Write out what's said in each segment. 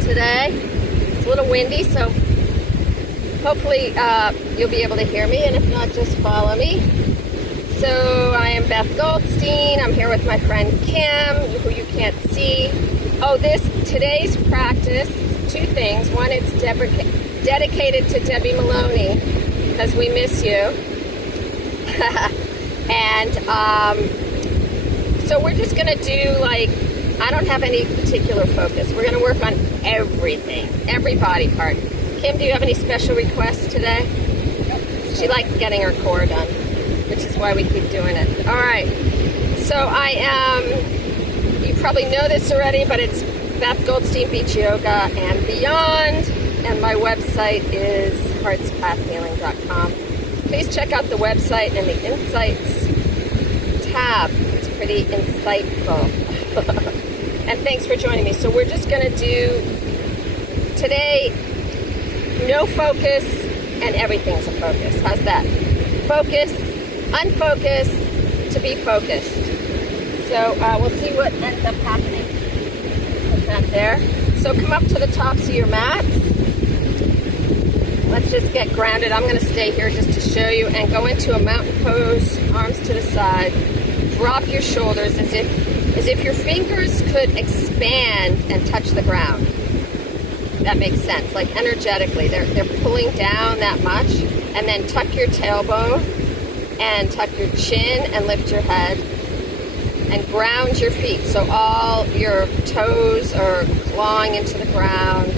today. It's a little windy, so hopefully you'll be able to hear me, and if not, just follow me. So I am Beth Goldstein. I'm here with my friend Kim, who you can't see. Oh, today's practice, two things. One, it's dedicated to Debbie Maloney, because we miss you. And so we're just going to do, I don't have any particular focus. We're going to work on everything, every body part. Kim, do you have any special requests today? She likes getting her core done, which is why we keep doing it. All right. So I am, you probably know this already, but it's Beth Goldstein Beach Yoga and Beyond. And my website is heartspathhealing.com. Please check out the website and the Insights tab. It's pretty insightful. And thanks for joining me. So we're just going to do today no focus and everything's a focus. How's that? Focus, unfocus, to be focused. So we'll see what ends up happening. Put that there. So come up to the tops of your mat. Let's just get grounded. I'm going to stay here just to show you and go into a mountain pose, arms to the side. Drop your shoulders as if your fingers could expand and touch the ground. That makes sense. Like energetically, they're pulling down that much. And then tuck your tailbone and tuck your chin and lift your head and ground your feet. So all your toes are clawing into the ground.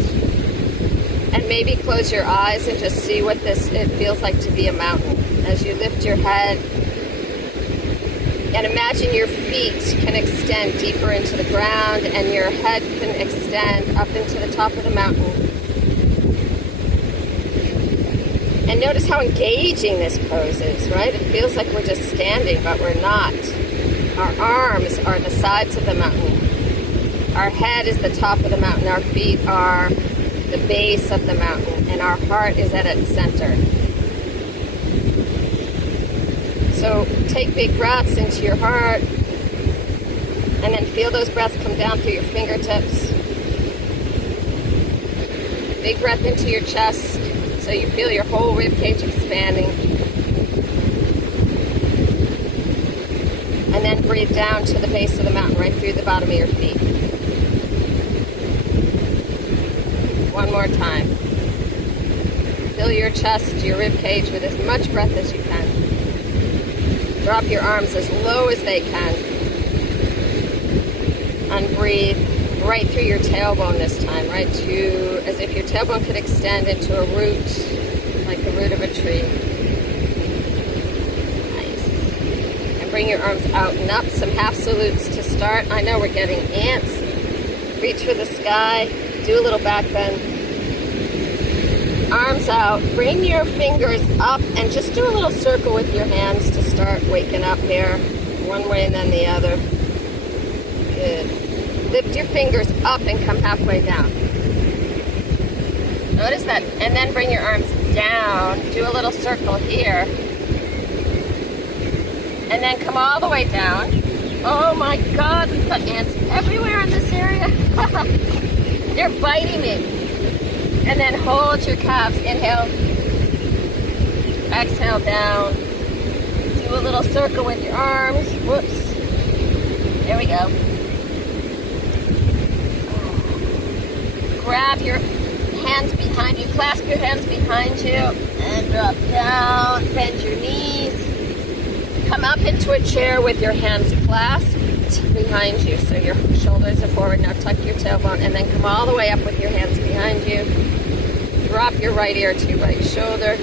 And maybe close your eyes and just see what it feels like to be a mountain. As you lift your head, and imagine your feet can extend deeper into the ground and your head can extend up into the top of the mountain. And notice how engaging this pose is, right? It feels like we're just standing, but we're not. Our arms are the sides of the mountain. Our head is the top of the mountain. Our feet are the base of the mountain, and our heart is at its center. So take big breaths into your heart, and then feel those breaths come down through your fingertips. Big breath into your chest, so you feel your whole rib cage expanding. And then breathe down to the base of the mountain, right through the bottom of your feet. One more time. Fill your chest, your rib cage with as much breath as you can. Drop your arms as low as they can. And breathe right through your tailbone this time, right to as if your tailbone could extend into a root, like the root of a tree. Nice. And bring your arms out and up. Some half salutes to start. I know we're getting ants. Reach for the sky. Do a little back bend. Arms out. Bring your fingers up and just do a little circle with your hands to start waking up here. One way and then the other. Good. Lift your fingers up and come halfway down. Notice that. And then bring your arms down. Do a little circle here. And then come all the way down. Oh my God, we've got ants everywhere in this area. They're biting me. And then hold your calves. Inhale. Exhale down. Do a little circle with your arms. Whoops. There we go. Grab your hands behind you. Clasp your hands behind you. And drop down. Bend your knees. Come up into a chair with your hands clasped behind you. So your shoulders are forward. Now tuck your tailbone and then come all the way up with your hands behind you. Drop your right ear to your right shoulder.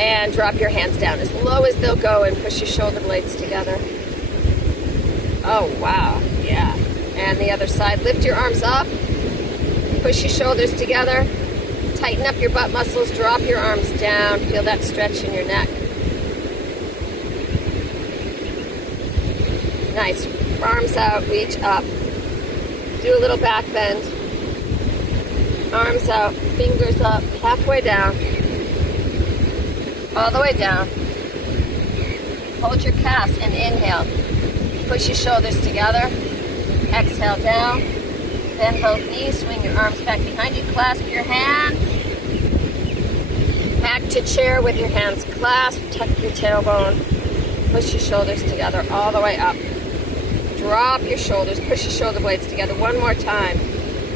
And drop your hands down as low as they'll go and push your shoulder blades together. Oh, wow. Yeah. And the other side. Lift your arms up. Push your shoulders together. Tighten up your butt muscles. Drop your arms down. Feel that stretch in your neck. Nice. Arms out, reach up. Do a little back bend. Arms out, fingers up, halfway down. All the way down. Hold your calves and inhale. Push your shoulders together. Exhale down. Bend both knees, swing your arms back behind you, clasp your hands. Back to chair with your hands clasped, tuck your tailbone, push your shoulders together all the way up. Drop your shoulders, push your shoulder blades together one more time.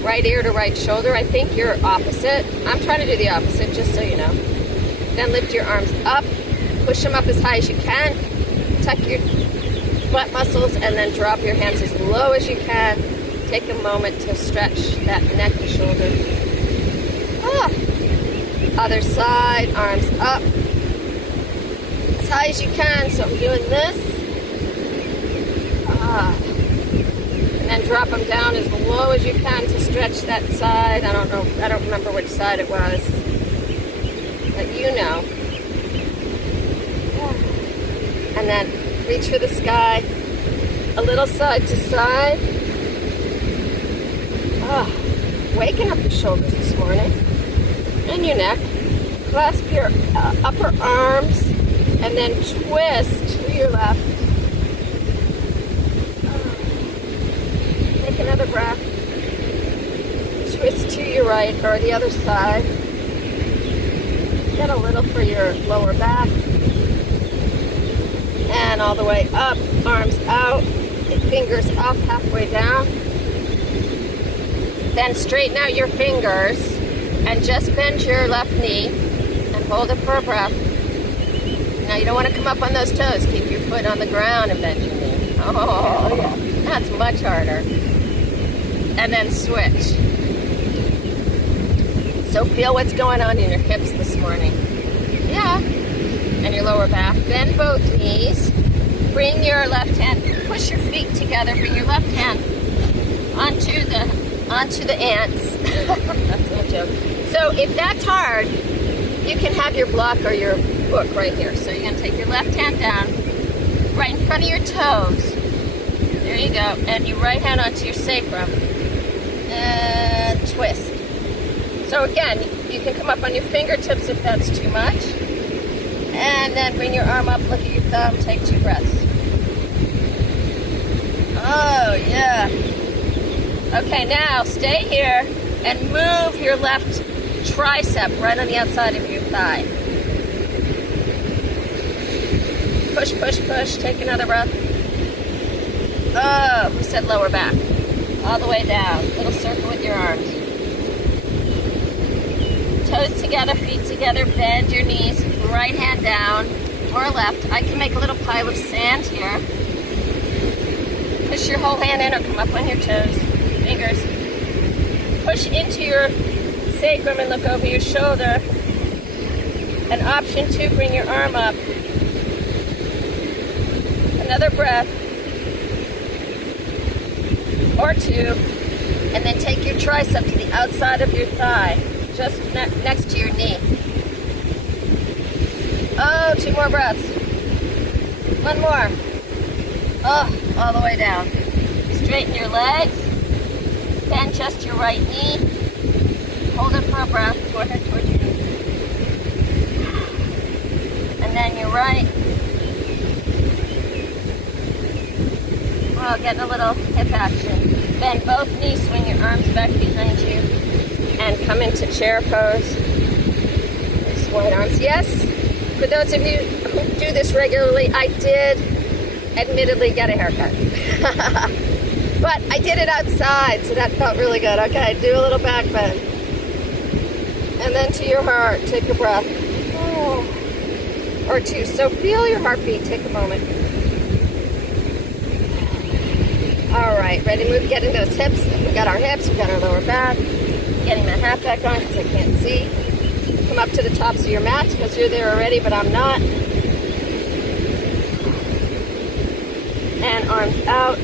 Right ear to right shoulder. I think you're opposite. I'm trying to do the opposite, just so you know. Then lift your arms up, push them up as high as you can, tuck your butt muscles, and then drop your hands as low as you can. Take a moment to stretch that neck and shoulder. Other side, arms up as high as you can. So we're doing this. And then drop them down as low as you can to stretch that side. I don't remember which side it was, but you know. And then reach for the sky, a little side to side. Waking up your shoulders this morning and your neck. Clasp your upper arms and then twist to your left. Take another breath. Twist to your right or the other side. Get a little for your lower back. And all the way up, arms out, fingers up halfway down. Then straighten out your fingers and just bend your left knee and hold it for a breath. Now you don't want to come up on those toes. Keep your foot on the ground and bend your knee. Oh, yeah. That's much harder. And then switch. So feel what's going on in your hips this morning. Yeah. And your lower back. Bend both knees. Bring your left hand, push your feet together. Bring your left hand onto the ants. That's no joke. So if that's hard, you can have your block or your book right here. So you're going to take your left hand down, right in front of your toes. There you go. And your right hand onto your sacrum. And twist. So again, you can come up on your fingertips if that's too much. And then bring your arm up, look at your thumb, take 2 breaths. Oh, yeah. Okay, now stay here and move your left tricep right on the outside of your thigh. Push, push, push. Take another breath. Oh, we said lower back. All the way down. Little circle with your arms. Toes together, feet together. Bend your knees. Right hand down or left. I can make a little pile of sand here. Push your whole hand in or come up on your toes. Fingers. Push into your sacrum and look over your shoulder. And option 2, bring your arm up. Another breath. Or 2. And then take your tricep to the outside of your thigh. Just next to your knee. Oh, 2 more breaths. 1 more. Oh, all the way down. Straighten your legs. Bend just your right knee. Hold it for a breath. Go ahead towards your knee. And then your right. Oh, getting a little hip action. Bend both knees. Swing your arms back behind you. And come into chair pose. Just wide arms. Yes. For those of you who do this regularly, I did admittedly get a haircut. But I did it outside, so that felt really good. Okay, do a little back bend. And then to your heart, take a breath. Oh. Or 2. So feel your heartbeat. Take a moment. All right, ready to move? Getting those hips. We got our hips, we got our lower back. Getting my hat back on because I can't see. Come up to the tops of your mats because you're there already, but I'm not. And arms out.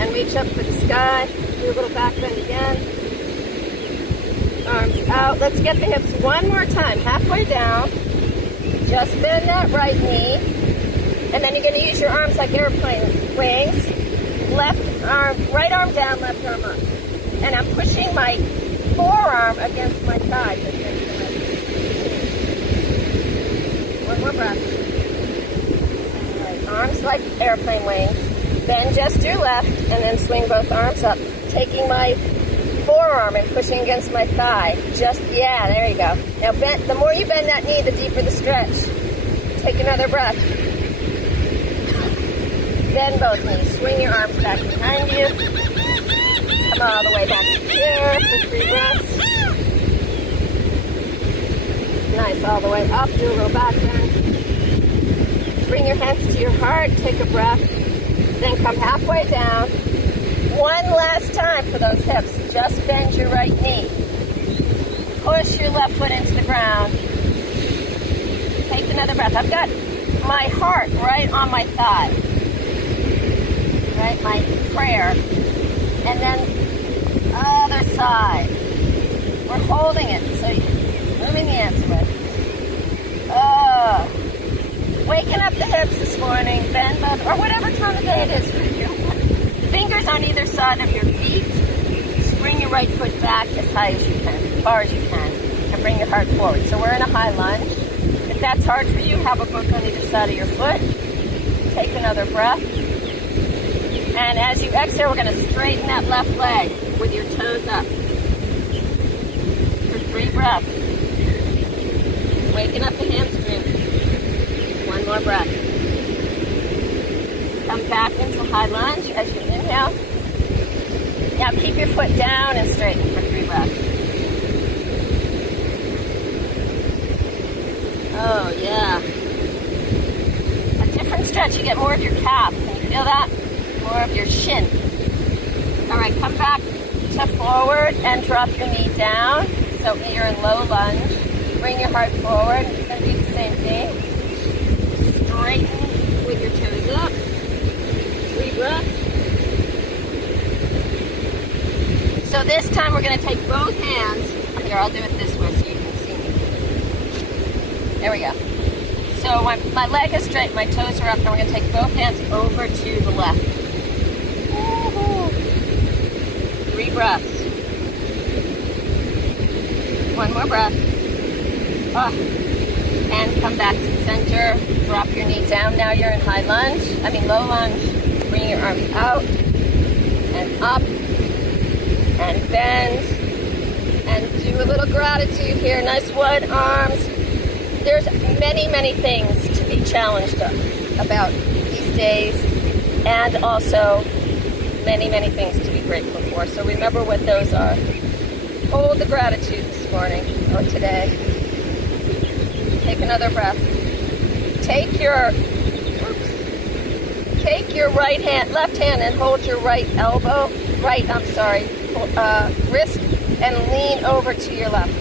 And reach up for the sky. Do a little back bend again. Arms out. Let's get the hips one more time. Halfway down. Just bend that right knee. And then you're going to use your arms like airplane wings. Left arm, right arm down, left arm up. And I'm pushing my forearm against my thigh. One more breath. All right, arms like airplane wings. Bend just your left and then swing both arms up. taking my forearm and pushing against my thigh. Yeah, there you go. Now bend, the more you bend that knee, the deeper the stretch. Take another breath. Bend both knees. Swing your arms back behind you. Come all the way back to here for 3 breaths. Nice, all the way up. Do a little back bend. Bring your hands to your heart. Take a breath. Then come halfway down. One last time for those hips. Just bend your right knee. Push your left foot into the ground. Take another breath. I've got my heart right on my thigh. Right, my prayer. And then other side. We're holding it, so you're moving the answer with. Waking up the hips this morning. Bend both, or whatever time of day it is for you. Fingers on either side of your feet. Bring your right foot back as high as you can, as far as you can, and bring your heart forward. So we're in a high lunge. If that's hard for you, have a book on either side of your foot. Take another breath. And as you exhale, we're going to straighten that left leg with your toes up. For 3 breaths. Waking up the hamstring. 1 more breath. Come back into high lunge as you inhale. Now keep your foot down and straighten for 3 breaths. Oh, yeah. A different stretch. You get more of your calf. Can you feel that? More of your shin. All right, come back to forward and drop your knee down. So you're in low lunge. Bring your heart forward. You're going to do the same thing. Straighten with your toes up. 3 breaths. So this time we're going to take both hands. Here, I'll do it this way so you can see me. There we go. So my leg is straight, my toes are up, and we're going to take both hands over to the left. 3 breaths. 1 more breath. And come back to center. Drop your knee down. Now you're in high lunge. Low lunge. Bring your arms out and up. And bend, and do a little gratitude here. Nice wide arms. There's many, many things to be challenged about these days, and also many, many things to be grateful for. So remember what those are. Hold the gratitude this morning or today. Take another breath. Take your left hand and hold your right elbow, wrist, and lean over to your left.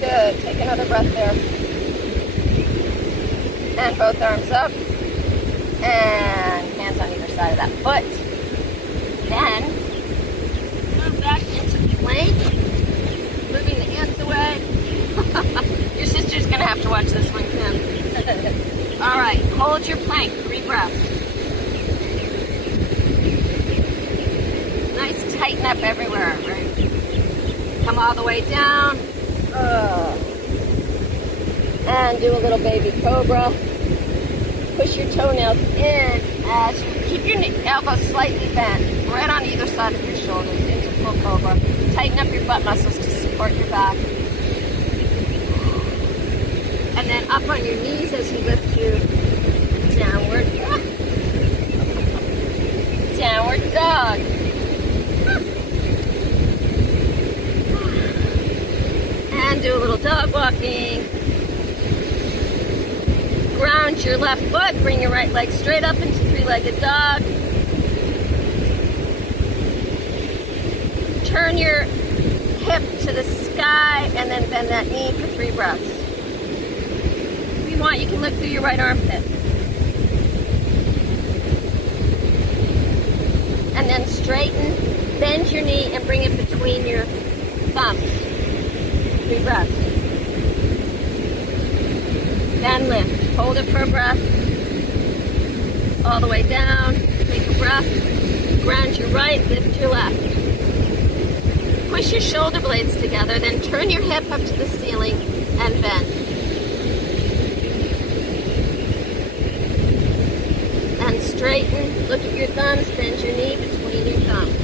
Good. Take another breath there. And both arms up. And hands on either side of that foot. Then, move back into plank. Moving the hands away. Your sister's going to have to watch this one, Kim. All right. Hold your plank. 3 breaths. Nice tighten up everywhere, right? Come all the way down. And do a little baby cobra. Push your toenails in as you keep your elbows slightly bent, right on either side of your shoulders into full cobra. Tighten up your butt muscles to support your back. And then up on your knees as you lift to downward dog. And do a little dog walking. Ground your left foot. Bring your right leg straight up into 3-legged dog. Turn your hip to the sky and then bend that knee for 3 breaths. If you want, you can lift through your right armpit. And then straighten, bend your knee and bring it between your thumbs. 3 breaths. Then lift. Hold it for a breath. All the way down. Take a breath. Ground your right, lift your left. Push your shoulder blades together, then turn your hip up to the ceiling and bend. And straighten straighten, look at your thumbs, bend your knee between your thumbs.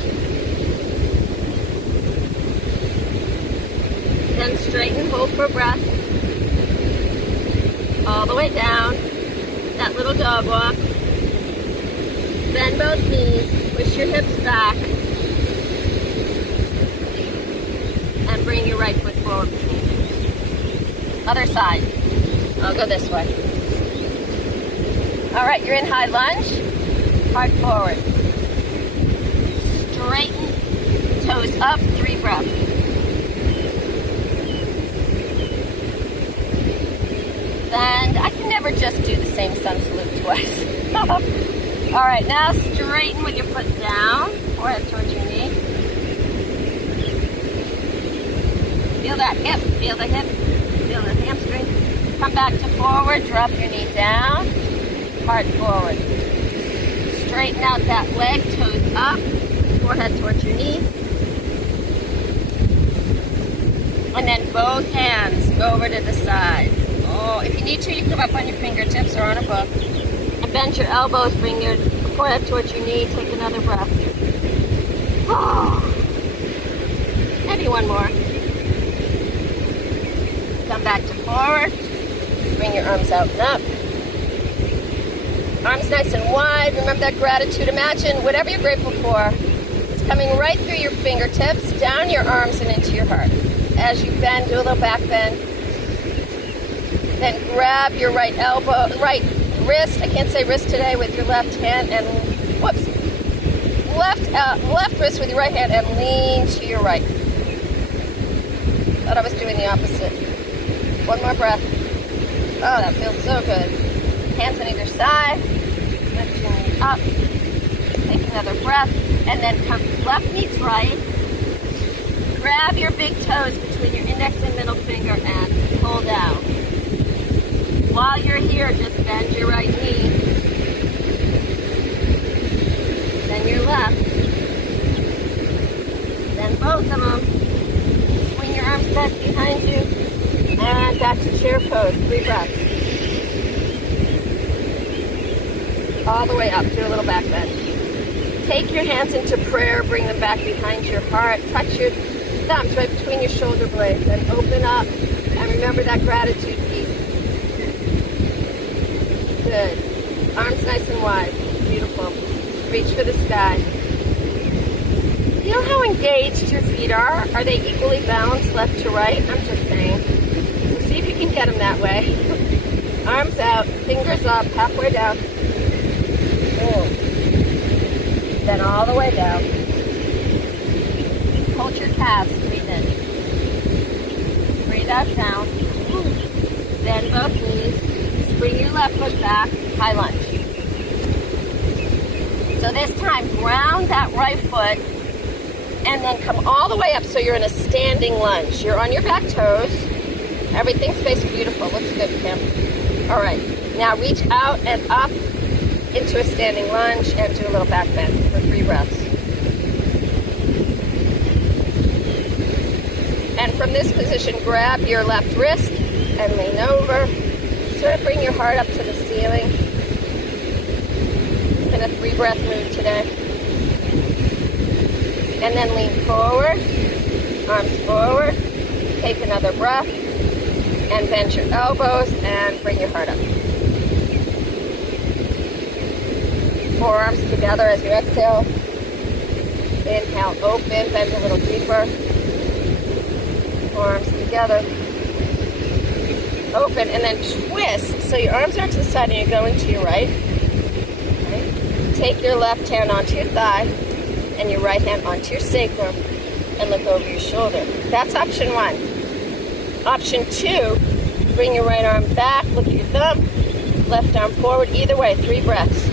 Then straighten, hold for breath. All the way down, that little dog walk. Bend both knees, push your hips back, and bring your right foot forward. Other side. I'll go this way. All right, you're in high lunge. Heart forward. Straighten, toes up, 3 breaths. And I can never just do the same sun salute twice. All right, now straighten with your foot down, forehead towards your knee. Feel that hip, feel the hip, feel the hamstring. Come back to forward, drop your knee down, heart forward. Straighten out that leg, toes up, forehead towards your knee. And then both hands go over to the side. Oh, if you need to, you can come up on your fingertips or on a book. And bend your elbows, bring your forehead towards your knee, take another breath. Oh. Maybe one more. Come back to forward. Bring your arms out and up. Arms nice and wide. Remember that gratitude. Imagine whatever you're grateful for. It's coming right through your fingertips, down your arms and into your heart. As you bend, do a little back bend. Then grab your right elbow, right wrist. I can't say wrist today, with your left hand, and whoops. Left wrist with your right hand and lean to your right. Thought I was doing the opposite. One more breath. Oh, that feels so good. Hands on either side. Lift your knee up. Take another breath. And then come left knee's right. Grab your big toes between your index and middle finger and pull down. While you're here, just bend your right knee. Then your left. Then both of them. Swing your arms back behind you. And back to chair pose. 3 breaths. All the way up. Do a little back bend. Take your hands into prayer. Bring them back behind your heart. Touch your thumbs right between your shoulder blades. And open up. And remember that gratitude piece. Good. Arms nice and wide. Beautiful. Reach for the sky. Feel how engaged your feet are. Are they equally balanced left to right? I'm just saying. See if you can get them that way. Arms out, fingers up, halfway down. Hold. Then all the way down. Hold your calves, breathe in. Breathe out, down. Bend both knees. Bring your left foot back, high lunge. So this time, ground that right foot, and then come all the way up so you're in a standing lunge. You're on your back toes. Everything's faced beautiful. Looks good, Kim. All right. Now reach out and up into a standing lunge and do a little back bend for 3 breaths. And from this position, grab your left wrist and lean over. Sort of bring your heart up to the ceiling. In a 3-breath mood today. And then lean forward, arms forward. Take another breath. And bend your elbows and bring your heart up. Forearms together as you exhale. Inhale, open, bend a little deeper. Forearms together. Open, and then twist. So your arms are to the side and you're going to your right. Okay. Take your left hand onto your thigh and your right hand onto your sacrum and look over your shoulder. That's option 1. Option 2, bring your right arm back, look at your thumb, left arm forward, either way, 3 breaths.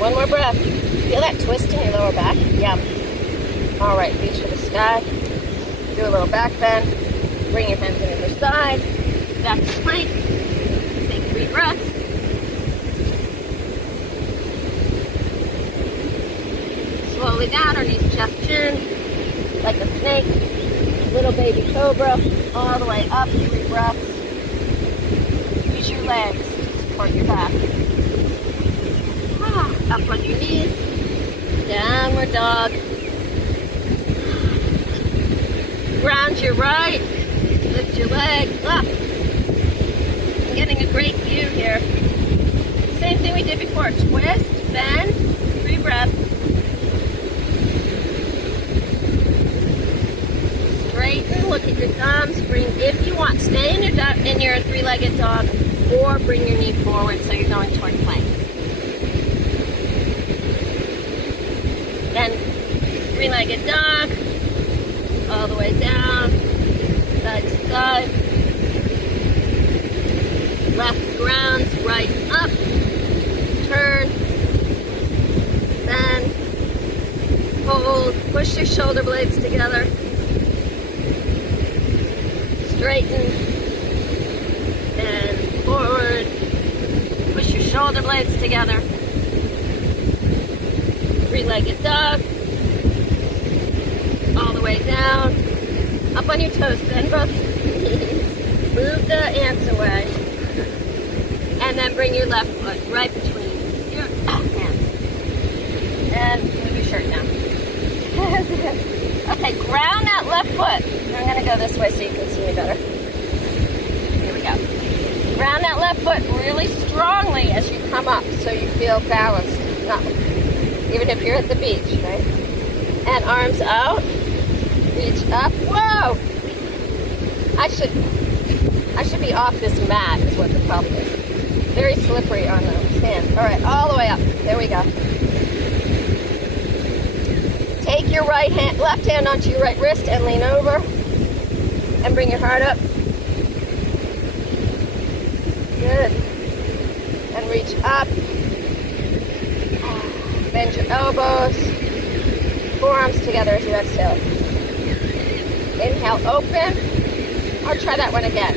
One more breath. Feel that twist in your lower back? Yep. All right, reach for the sky. Do a little back bend. Bring your hands on either side. Back to plank. Take 3 breaths. Slowly down, our knees, chest, chin. Like a snake. Little baby cobra. All the way up, 3 breaths. Use your legs. support your back. Up on your knees, downward dog. Ground your right, lift your leg up. I'm getting a great view here. Same thing we did before, twist, bend, 3 breaths. Straighten, look at your thumbs, bring, if you want, stay in your 3-legged dog, or bring your knee forward so you're going toward plank. Then 3-legged dog, all the way down, side to side. Left grounds, right up, turn, bend, hold, push your shoulder blades together, straighten, bend forward, push your shoulder blades together. 3-legged dog, all the way down, up on your toes, bend both knees, move the ants away, and then bring your left foot right between your hands, and move your shirt down. Okay, ground that left foot. I'm going to go this way so you can see me better. Here we go. Ground that left foot really strongly as you come up so you feel balanced, even if you're at the beach, right? And arms out, reach up. Whoa! I should be off this mat is what the problem is. Very slippery on the sand. All right, all the way up. There we go. Take your left hand onto your right wrist and lean over. And bring your heart up. Good. And reach up. Bend your elbows. Forearms together as you exhale. Inhale, open. Or try that one again.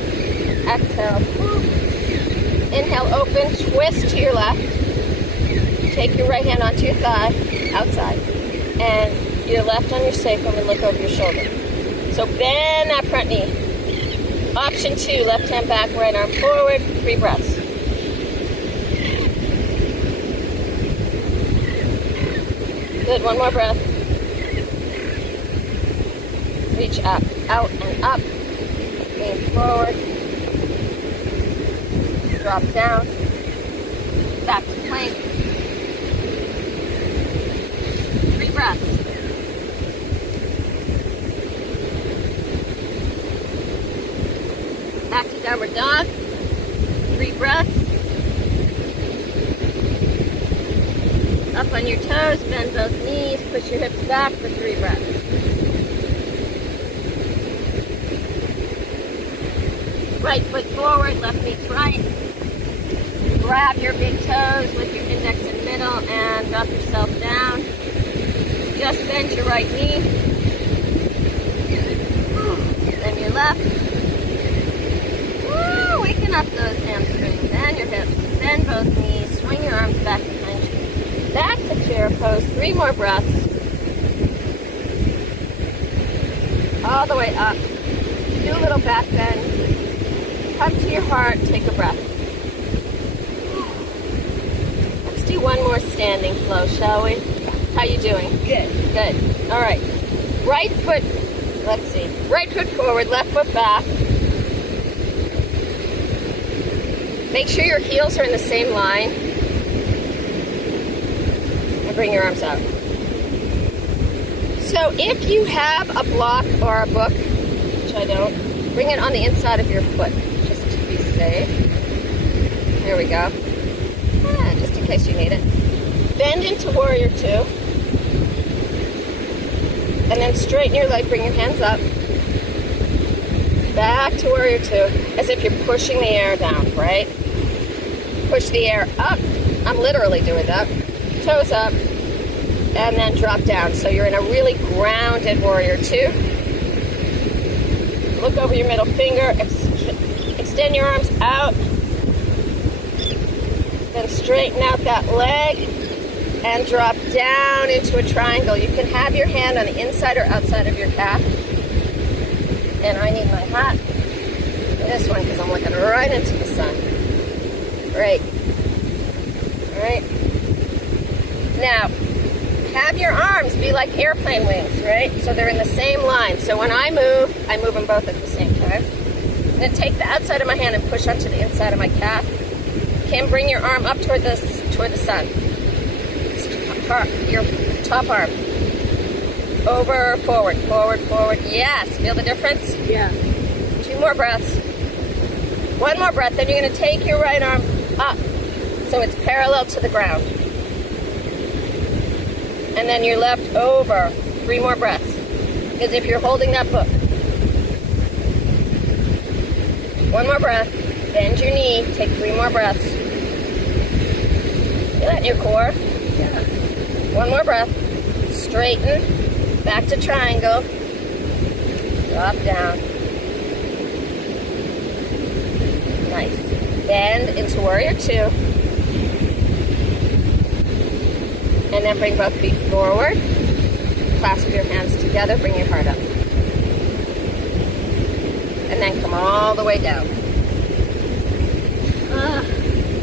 Exhale. Inhale, open. Twist to your left. Take your right hand onto your thigh, outside. And your left on your sacrum and look over your shoulder. So bend that front knee. Option 2, left hand back, right arm forward. 3 breaths. Good, one more breath. Reach up, out and up. Lean forward. Drop down. Back to plank. 3 breaths. Back to downward dog. 3 breaths. Up on your toes, bend both knees, push your hips back for 3 breaths. Right foot forward, left knee to right. Grab your big toes with your index and middle and drop yourself down. Just bend your right knee. Then your left. Woo, waking up those hamstrings and your hips. Bend both knees, swing your arms back behind you. Back to chair pose, 3 more breaths. All the way up. Do a little back bend. Come to your heart, take a breath. Let's do one more standing flow, shall we? How you doing? Good. Good. All right. Right foot, let's see. Right foot forward, left foot back. Make sure your heels are in the same line. And bring your arms out. So if you have a block or a book, which I don't, bring it on the inside of your foot. Safe. There we go. Just in case you need it. Bend into warrior 2. And then straighten your leg, bring your hands up. Back to warrior 2. As if you're pushing the air down, right? Push the air up. I'm literally doing that. Toes up. And then drop down. So you're in a really grounded warrior 2. Look over your middle finger. Extend your arms out, then straighten out that leg and drop down into a triangle. You can have your hand on the inside or outside of your calf. And I need my hat for this one because I'm looking right into the sun. Great. All right. Now, have your arms be like airplane wings, right? So they're in the same line. So when I move them both at the same time. Then take the outside of my hand and push onto the inside of my calf. Kim, bring your arm up toward the sun. Your top arm. Over, forward, forward, forward. Yes. Feel the difference? Yeah. 2 more breaths. 1 more breath. Then you're going to take your right arm up so it's parallel to the ground. And then your left over. 3 more breaths. As if you're holding that book. 1 more breath. Bend your knee. Take 3 more breaths. Feel that in your core? Yeah. 1 more breath. Straighten. Back to triangle. Drop down. Nice. Bend into warrior 2. And then bring both feet forward. Clasp your hands together. Bring your heart up. And then come all the way down.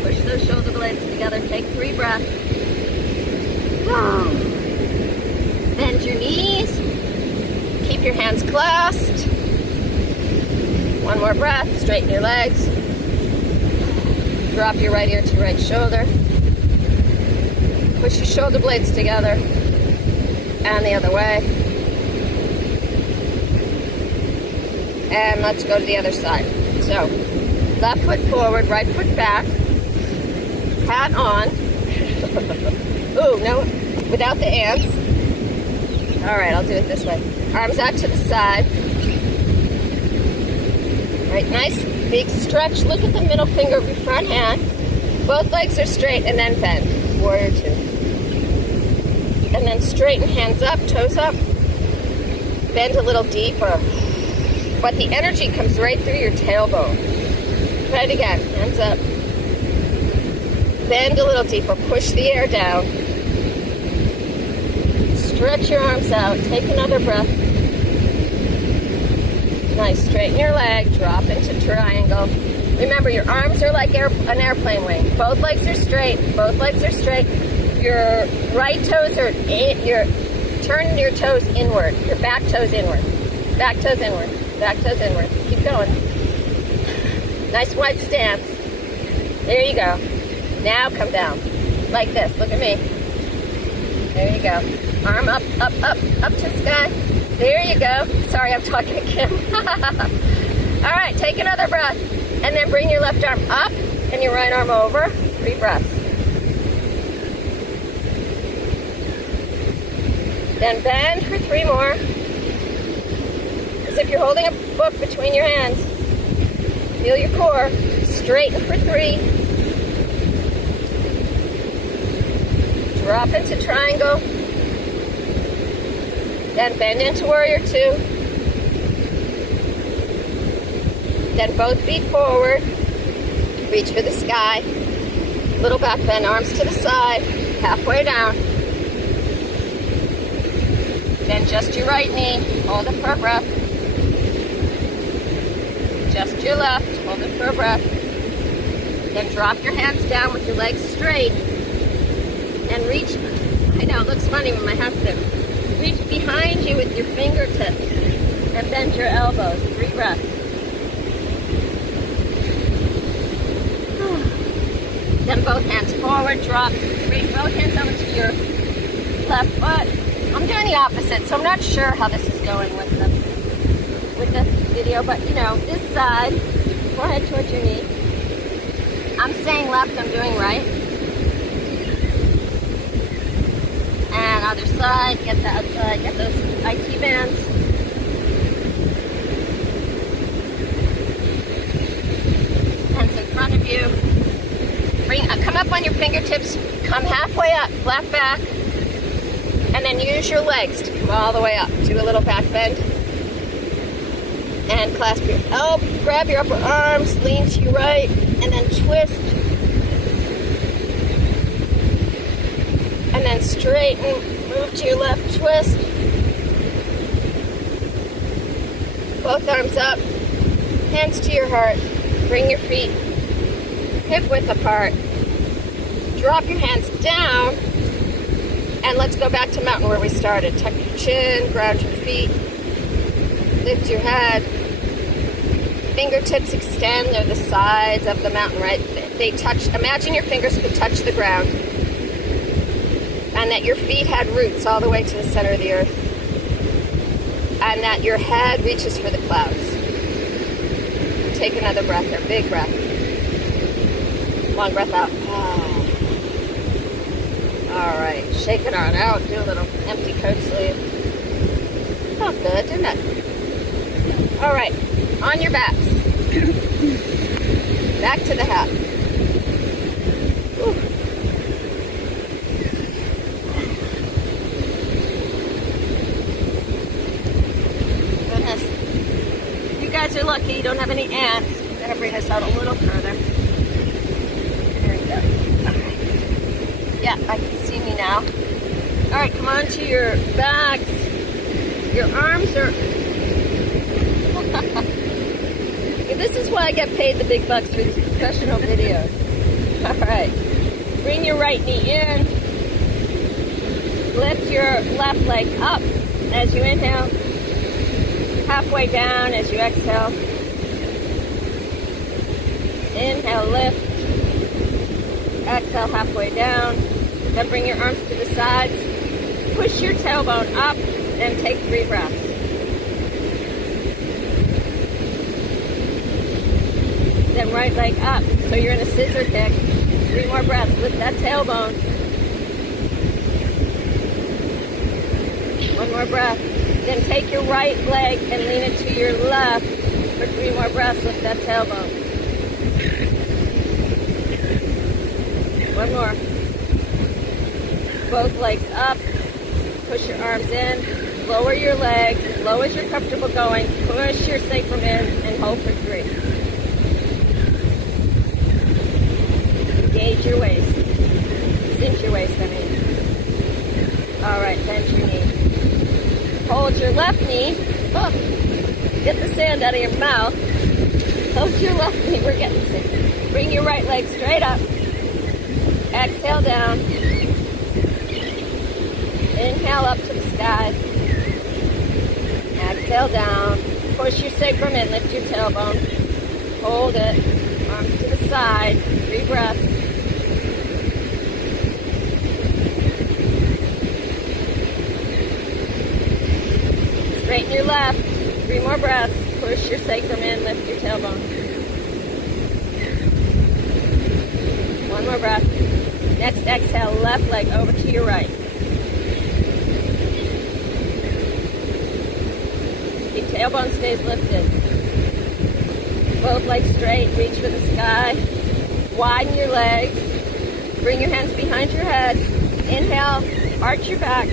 Push those shoulder blades together. Take 3 breaths. Bend your knees. Keep your hands clasped. 1 more breath. Straighten your legs. Drop your right ear to right shoulder. Push your shoulder blades together. And the other way. And let's go to the other side. So, left foot forward, right foot back. Hat on. Ooh, no, without the ants. All right, I'll do it this way. Arms out to the side. All right, nice big stretch. Look at the middle finger of your front hand. Both legs are straight and then bend. Warrior 2. And then straighten, hands up, toes up. Bend a little deeper. But the energy comes right through your tailbone. Try it again. Hands up. Bend a little deeper. Push the air down. Stretch your arms out. Take another breath. Nice. Straighten your leg. Drop into triangle. Remember, your arms are like an airplane wing. Both legs are straight. Both legs are straight. Your right toes are... Turn your toes inward. Your back toes inward. Back toes inward. Back toes inward. Keep going. Nice wide stance. There you go. Now come down. Like this. Look at me. There you go. Arm up, up, up, up to the sky. There you go. Sorry, I'm talking to Kim. All right, take another breath. And then bring your left arm up and your right arm over. 3 breaths. Then bend for 3 more. As if you're holding a book between your hands. Feel your core. Straighten for 3. Drop into triangle. Then bend into warrior 2. Then both feet forward. Reach for the sky. Little back bend, arms to the side. Halfway down. Then just your right knee. Hold it for a breath. Just your left. Hold it for a breath. Then drop your hands down with your legs straight. And reach. I know, it looks funny when my hand's there. Reach behind you with your fingertips. And bend your elbows. 3 breaths. Then both hands forward, drop. Bring both hands over to your left foot. I'm doing the opposite, so I'm not sure how this is going with the video, but you know, this side, forehead towards your knee. I'm saying left, I'm doing right. And other side, get the outside, get those IT bands. Hands in front of you. Come up on your fingertips, come halfway up, flat back, and then use your legs to come all the way up. Do a little back bend. And clasp your elbow, grab your upper arms, lean to your right, and then twist. And then straighten, move to your left, twist. Both arms up, hands to your heart. Bring your feet hip width apart. Drop your hands down, and let's go back to mountain where we started. Tuck your chin, ground your feet, lift your head. Fingertips extend, they're the sides of the mountain, right? They touch, imagine your fingers could touch the ground, and that your feet had roots all the way to the center of the earth, and that your head reaches for the clouds. Take another breath there, big breath. Long breath out. All right, shake it on out, do a little empty coat sleeve. Felt good, didn't it? All right, on your backs. Back to the hat. Whew. Goodness. You guys are lucky you don't have any ants. I'm gonna bring this out a little further. There we go. Okay. Yeah, I can see me now. All right, come on to your backs. Your arms are... This is why I get paid the big bucks for these professional videos. All right. Bring your right knee in. Lift your left leg up as you inhale. Halfway down as you exhale. Inhale, lift. Exhale, halfway down. Then bring your arms to the sides. Push your tailbone up and take 3 breaths. Then right leg up. So you're in a scissor kick. 3 more breaths. Lift that tailbone. 1 more breath. Then take your right leg and lean it to your left for 3 more breaths. Lift that tailbone. 1 more. Both legs up. Push your arms in. Lower your leg. Low as you're comfortable going. Push your sacrum in and hold for 3. Engage your waist. Cinch your waist, I mean. All right, bend your knee. Hold your left knee. Oh, get the sand out of your mouth. Hold your left knee. We're getting sick. Bring your right leg straight up. Exhale down. Inhale up to the sky. Exhale down. Push your sacrum in. Lift your tailbone. Hold it. Arms to the side. 3 breaths. Straighten your left. 3 more breaths. Push your sacrum in. Lift your tailbone. 1 more breath. Next exhale, left leg over to your right. Your tailbone stays lifted. Both legs straight. Reach for the sky. Widen your legs. Bring your hands behind your head. Inhale. Arch your back.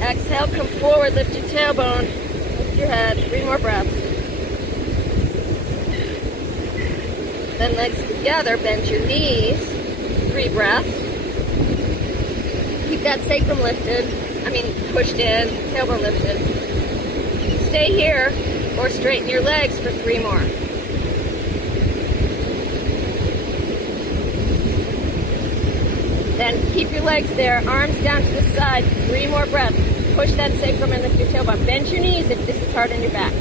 Exhale, come forward, lift your tailbone, lift your head, 3 more breaths. Then legs together, bend your knees, 3 breaths. Keep that sacrum lifted, pushed in, tailbone lifted. Stay here, or straighten your legs for 3 more. Then keep your legs there, arms down to the side, 3 more breaths. Push that sacrum and lift your tailbone. Bend your knees if this is hard on your back.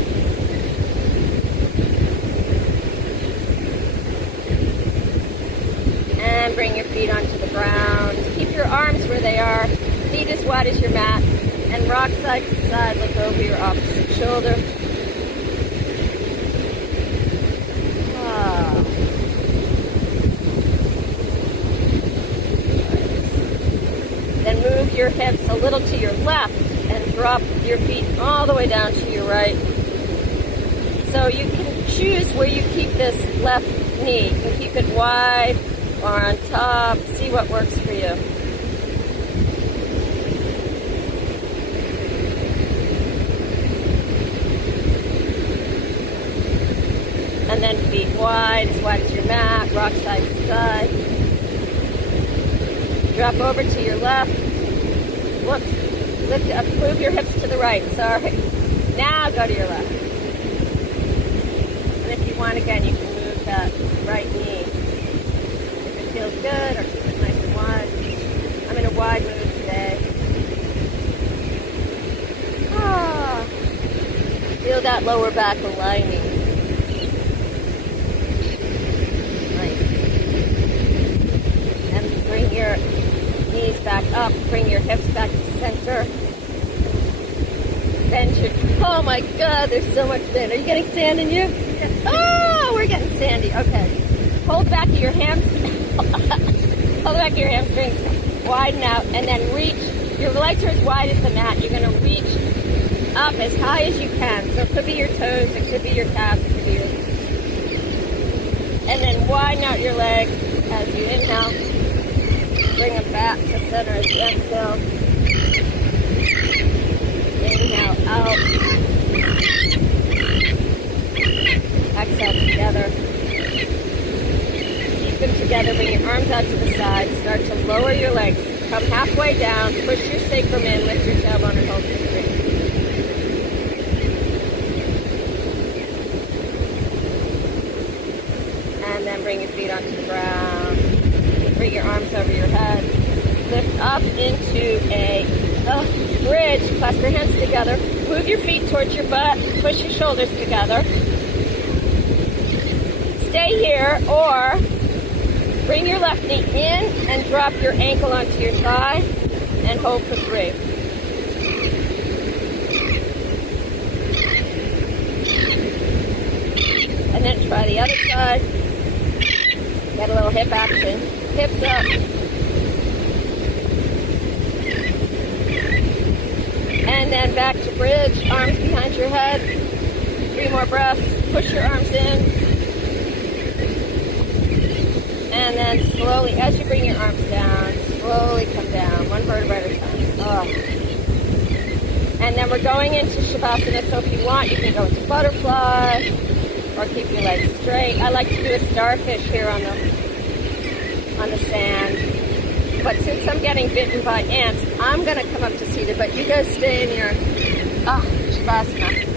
And bring your feet onto the ground. Keep your arms where they are, feet as wide as your mat, and rock side to side, look over your opposite shoulder. Then move your hips a little to your left and drop your feet all the way down to your right. So you can choose where you keep this left knee. You can keep it wide or on top. See what works for you. And then feet wide as your mat, rock side to side. Drop over to your left. Whoops. Lift up, move your hips to the right. Sorry. Now go to your left. And if you want again, you can move that right knee. feels good, or keep it nice and wide. I'm in a wide mood today. Feel that lower back aligning. Nice. And bring your knees back up, bring your hips back to center. Bend your, oh my God, there's so much sand. Are you getting sand in you? Oh, we're getting sandy. Okay. Hold back your hamstrings. Hold back your hamstrings. Widen out and then reach. Your legs are as wide as the mat. You're going to reach up as high as you can. So it could be your toes, it could be your calves, it could be your... And then widen out your legs as you inhale. Bring them back to center as you exhale. Inhale out. Exhale together. Keep them together. Bring your arms out to the side. Start to lower your legs. Come halfway down. Push your sacrum in. Lift your tailbone and hold your straight. And then bring your feet onto the ground. Bring your arms over your head. Lift up into a bridge. Clasp your hands together. Move your feet towards your butt. Push your shoulders together. Stay here, or bring your left knee in and drop your ankle onto your thigh and hold for 3. And then try the other side. Get a little hip action. Hips up. And then back to bridge. Arms behind your head. 3 more breaths. Push your arms in. And then slowly, as you bring your arms down, slowly come down, 1 vertebra at a time. Oh. And then we're going into Shavasana, so if you want, you can go into butterfly, or keep your legs straight. I like to do a starfish here on the sand. But since I'm getting bitten by ants, I'm going to come up to seated, but you guys stay in your Shavasana.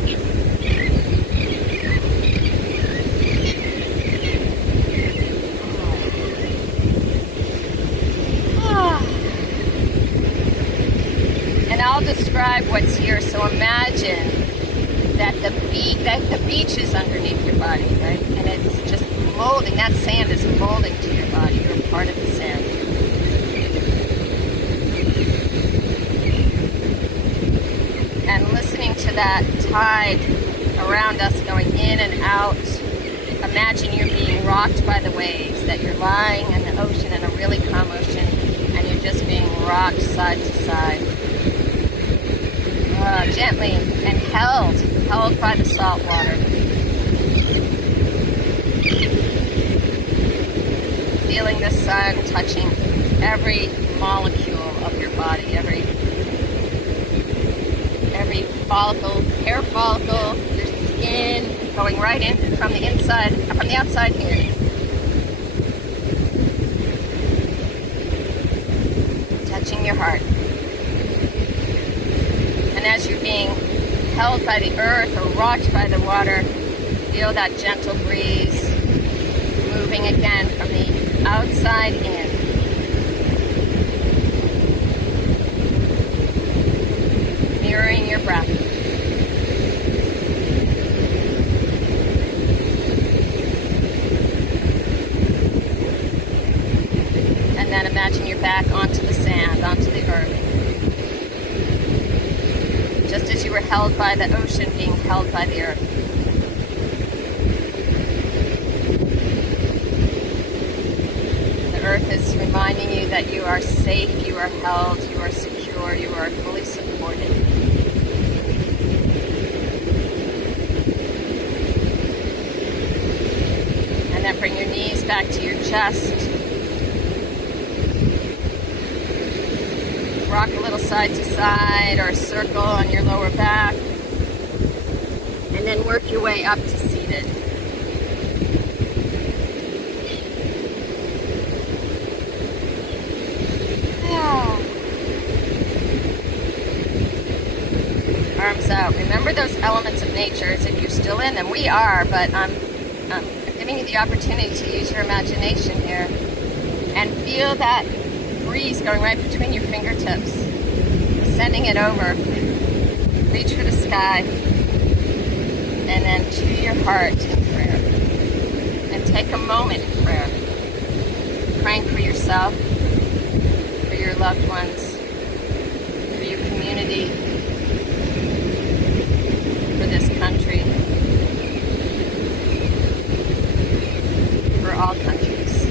I'll describe what's here. So imagine that the beach is underneath your body, right? And it's just molding. That sand is molding to your body. You're part of the sand. And listening to that tide around us going in and out. Imagine you're being rocked by the waves, that you're lying in the ocean, in a really calm ocean, and you're just being rocked side to side. Gently and held by the salt water. Feeling the sun touching every molecule of your body, every follicle, hair follicle, your skin, going right in from the inside, from the outside in. Touching your heart. And as you're being held by the earth or rocked by the water, feel that gentle breeze moving again from the outside in. Mirroring your breath. And then imagine you're back onto the sand, onto the earth. Just as you were held by the ocean, being held by the earth. The earth is reminding you that you are safe, you are held, you are secure, you are fully supported. And then bring your knees back to your chest. Rock a little side to side or a circle on your lower back. And then work your way up to seated. Arms out. Remember those elements of nature as if you're still in them. We are, but I'm giving you the opportunity to use your imagination here. And feel that breeze going right between your fingertips, sending it over. Reach for the sky, and then to your heart in prayer. And take a moment in prayer, praying for yourself, for your loved ones, for your community, for this country, for all countries,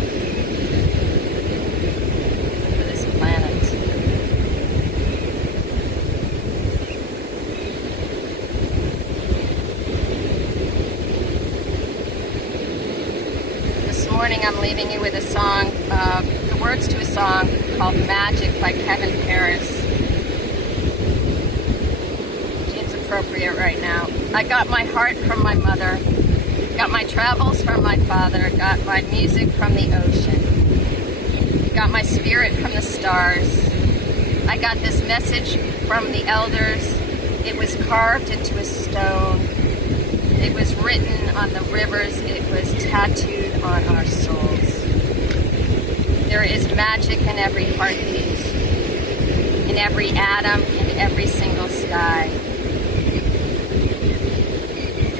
for this planet. This morning I'm leaving you with a song, the words to a song called Magic by Kevin Paris. It's appropriate right now. I got my heart from my mother, got my travels from my father, got my music from the ocean, got my spirit from the stars. I got this message from the elders. It was carved into a stone. It was written on the rivers. It was tattooed on our souls. There is magic in every heartbeat, in every atom, in every single sky.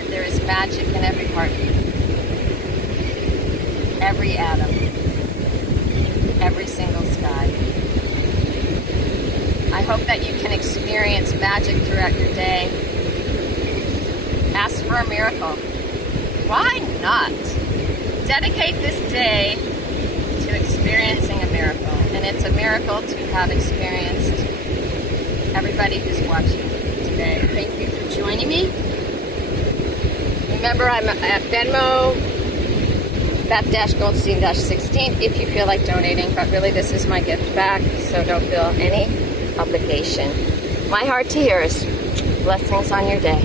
There is magic in every heartbeat, every atom, every single sky. I hope that you can experience magic throughout your day. Ask for a miracle. Why not? Dedicate this day to experiencing a miracle. And it's a miracle to have experienced everybody who's watching today. Thank you for joining me. Remember, I'm at Venmo, Beth-Goldstein-16 if you feel like donating. But really, this is my gift back, so don't feel any obligation. My heart to yours. Blessings on your day.